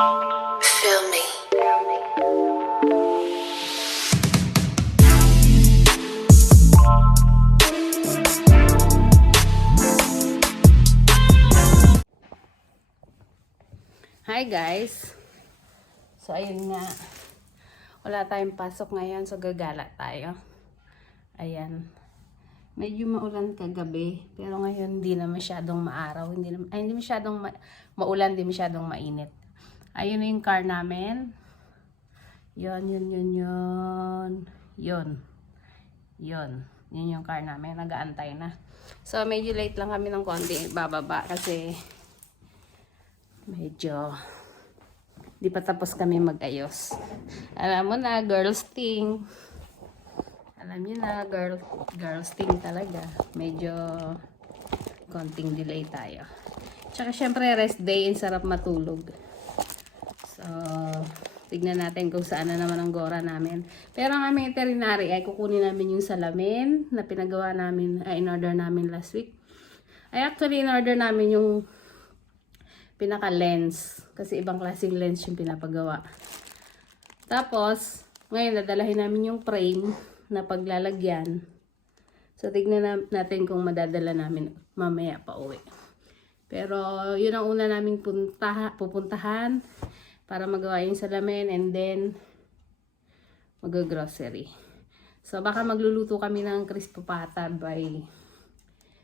Feel me. Hi guys! So ayun nga, wala tayong pasok ngayon so gagala tayo. Ayan. Medyo maulan kagabi pero ngayon hindi na masyadong maaraw, hindi masyadong maulan, hindi masyadong mainit. Ayun na yung car namin. Yun. Yun yung car namin, nag-aantay na. So medyo late lang kami ng konti bababa kasi medyo di pa tapos kami mag-ayos. Alam mo na, girls thing. Alam niyo na, girls thing talaga. Medyo konting delay tayo. Tsaka syempre rest day and sarap matulog. So, tignan natin kung saan na naman ang gora namin. Pero ang aming veterinary ay kukunin namin yung salamin na pinagawa namin, in-order namin last week. Ay actually in-order namin yung pinaka-lens. Kasi ibang klaseng lens yung pinapagawa. Tapos, ngayon dadalahin namin yung frame na paglalagyan. So, tignan natin kung madadala namin mamaya pa uwi. Pero, yun ang una namin pupuntahan para magawa yung salamin and then mag-grocery. So, baka magluluto kami ng crispy pata by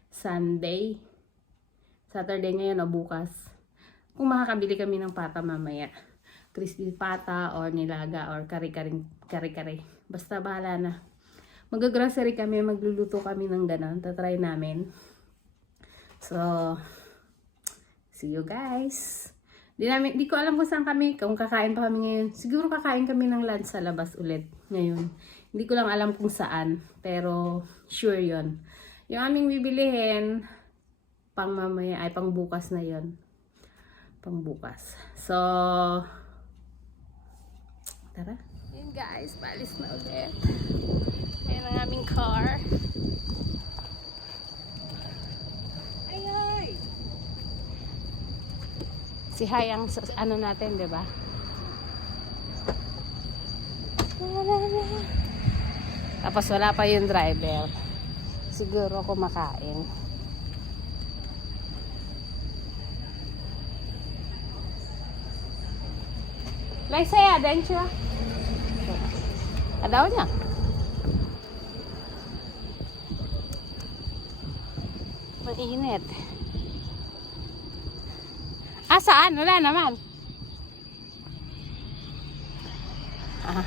Sunday. Saturday ngayon o bukas. Kung makakabili kami ng pata mamaya. Crispy pata or nilaga or kare-kare. Basta bahala na. Mag-grocery kami, magluluto kami ng ganon. Tatry namin. So, see you guys. Di ko alam kung saan kami, kung kakain pa kami ngayon. Siguro kakain kami ng lunch sa labas ulit ngayon. Hindi ko lang alam kung saan, pero sure yon. Yung aming bibilihin, pang mamaya, ay pang bukas na yon. Pang bukas. So, tara. Yun guys, palis na ulit. Ayan ang aming car. Ay! Si Hayang, ano natin, di ba? Tapos wala pa yung driver. Siguro kumakain. Laisa ya, dan siya. Adaw niya. Mainit. Ah, saan? Wala naman. Ah.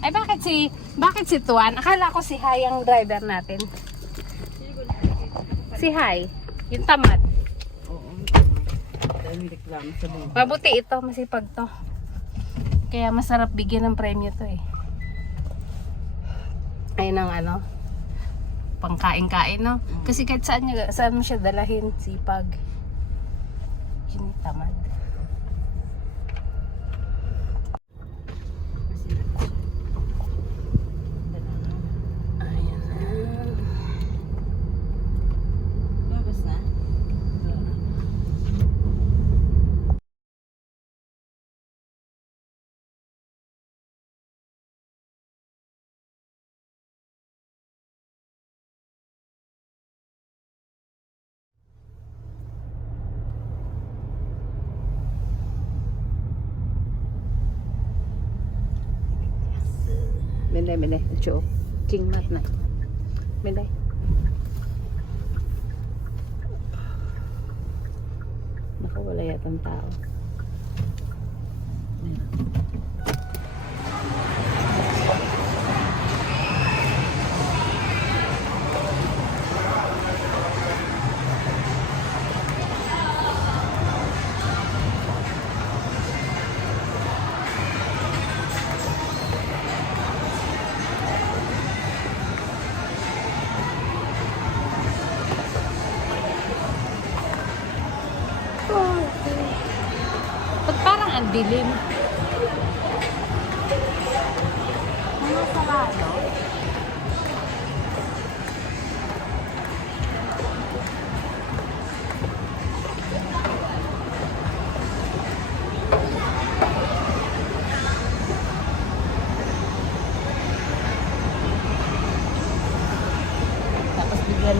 Ay, bakit si Tuan? Akala ko si Hay ang driver natin. Si Hay. Yung tamad. Oo. Dahil reklamo sa buhay. Mabuti ito, masipag to. Kaya masarap bigyan ng premyo to eh. Ayun ang ano, pangkain-kain no. Kasi kahit saan mo siya dalahin, sipag. Yun tamad. Ayan na. Labas na? Bende, Joe. King mat na. Bende. Naku, wala yatang tao. Ba't parang ang dilim? Mga sarado.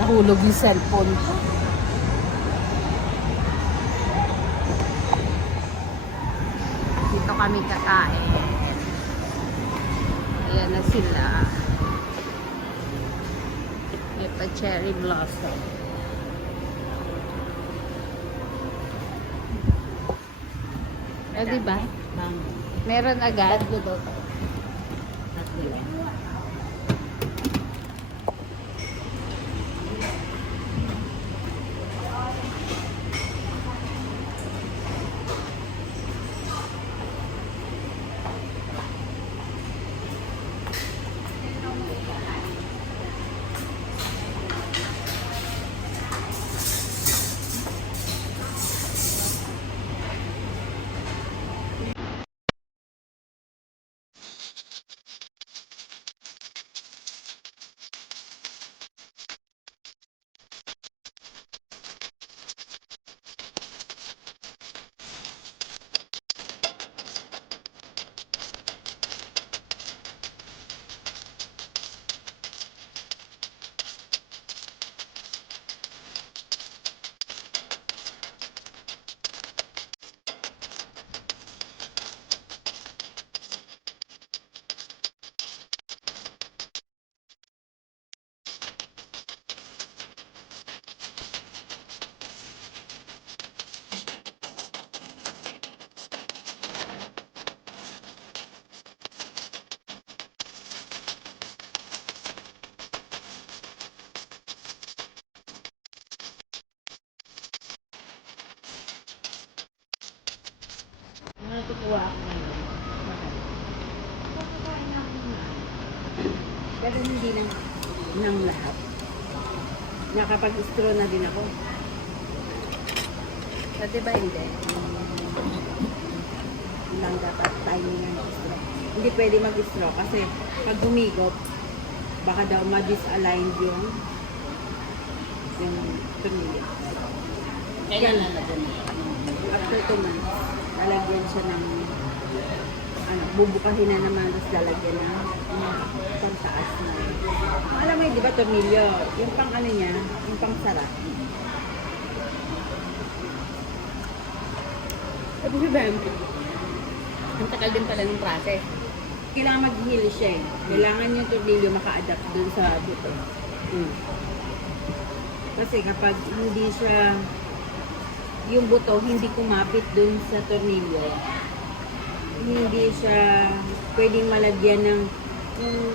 Nahulog yung cellphone ko. Dito kami kakain. Ayan na sila. Ito cherry blossom. Diba? Mango. Meron agad. Tatlo daw to. Tatlo lang. Natutuwa ako ngayon. Bakit? Kakakain ako na. Pero hindi ng lahat. Nakapag-straw na din ako. Pwede ba hindi? Lang dapat timing ng straw. Hindi pwede mag-straw kasi pag humigop, baka daw ma-disaligned yung tornilyo. Kailan lalagyan mo? After 2 months, lalagyan siya ng bubukahin na naman, tapos lalagyan ng pantaas na. Alam mo yun, di ba, tornilyo? Yung pang ano niya, yung pang sara. Sabi ko ba? Ang takal din pala ng process. Kailangan mag-heal siya eh. Kailangan yung tornilyo maka-adapt dun sa buto. Kasi kapag hindi siya, yung buto hindi kumapit dun sa tornilyo, hindi siya pwedeng malagyan ng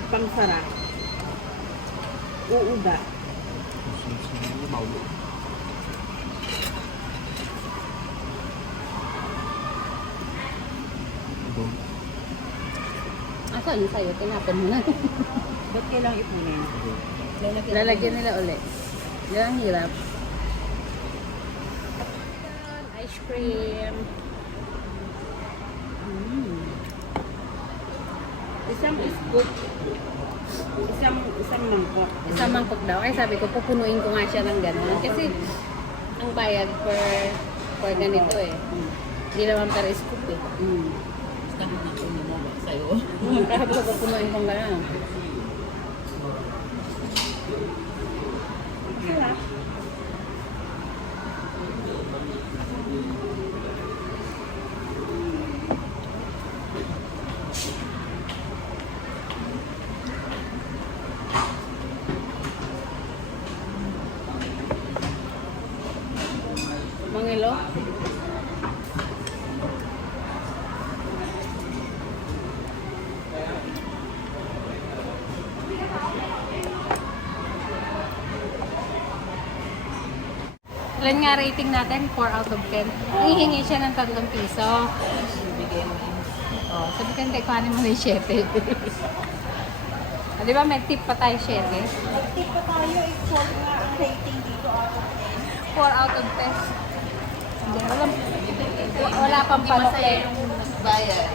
pangsara. Uuga. Asa yun sa'yo? Tinapon mo na. Ba't kailangan ipunin? Lalagyan nila ulit. Yan ang hirap. Ice cream. Isang scoop. Isang mangkok. Isang mangkok daw. Ay sabi ko, pupunuin ko nga siya ng gano'n. Kasi ang bayad per ganito eh. Hindi naman per scoop eh. Basta na puno mo sa'yo. Kaya ko pupunuin kong gano'n. Sarap. Mangilo. Ilan nga rating natin? 4 out of 10. Hihingi siya ng 3 piso. Oh, sabi ka hindi, kuhanin mo na yung 7. Di ba may tip pa tayo 7? Tip pa tayo, 4 nga ang rating dito out of 4 out of 10. Hindi, wala pang palok eh. bayad.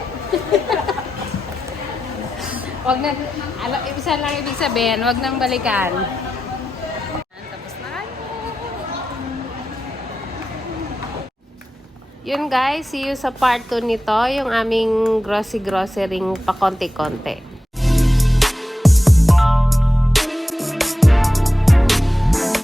Wag na, isa lang ibig sabihin, wag nang balikan. Tapos na kayo. Yun guys, see you sa part 2 nito, yung aming grocery pa konti-konti.